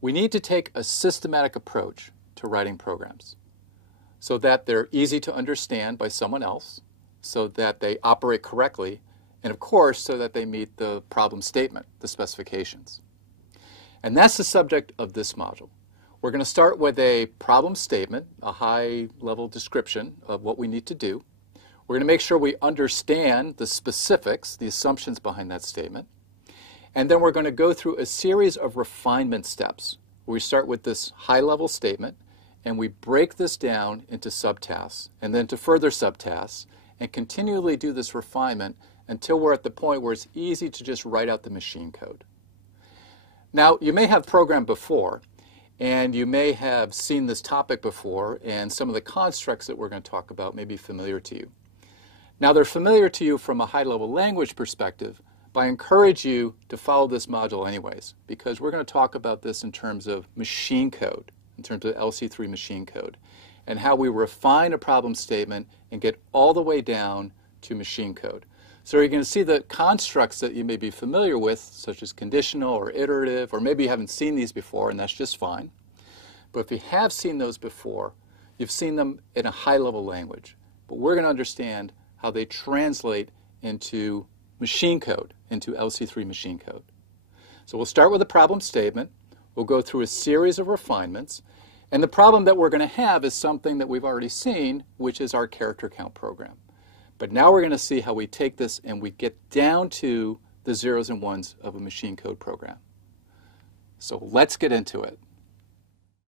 We need to take a systematic approach to writing programs so that they're easy to understand by someone else, so that they operate correctly, and of course, so that they meet the problem statement, the specifications. And that's the subject of this module. We're going to start with a problem statement, a high-level description of what we need to do. We're going to make sure we understand the specifics, the assumptions behind that statement. And then we're going to go through a series of refinement steps. We start with this high-level statement, and we break this down into subtasks, and then to further subtasks, and continually do this refinement until we're at the point where it's easy to just write out the machine code. Now, you may have programmed before, and you may have seen this topic before, and some of the constructs that we're going to talk about may be familiar to you. Now, they're familiar to you from a high-level language perspective, but I encourage you to follow this module anyways, because we're going to talk about this in terms of machine code, in terms of LC3 machine code, and how we refine a problem statement and get all the way down to machine code. So you're going to see the constructs that you may be familiar with, such as conditional or iterative, or maybe you haven't seen these before, and that's just fine. But if you have seen those before, you've seen them in a high-level language. But we're going to understand how they translate into machine code, into LC3 machine code. So we'll start with a problem statement. We'll go through a series of refinements. And the problem that we're going to have is something that we've already seen, which is our character count program. But now we're going to see how we take this and we get down to the zeros and ones of a machine code program. So let's get into it.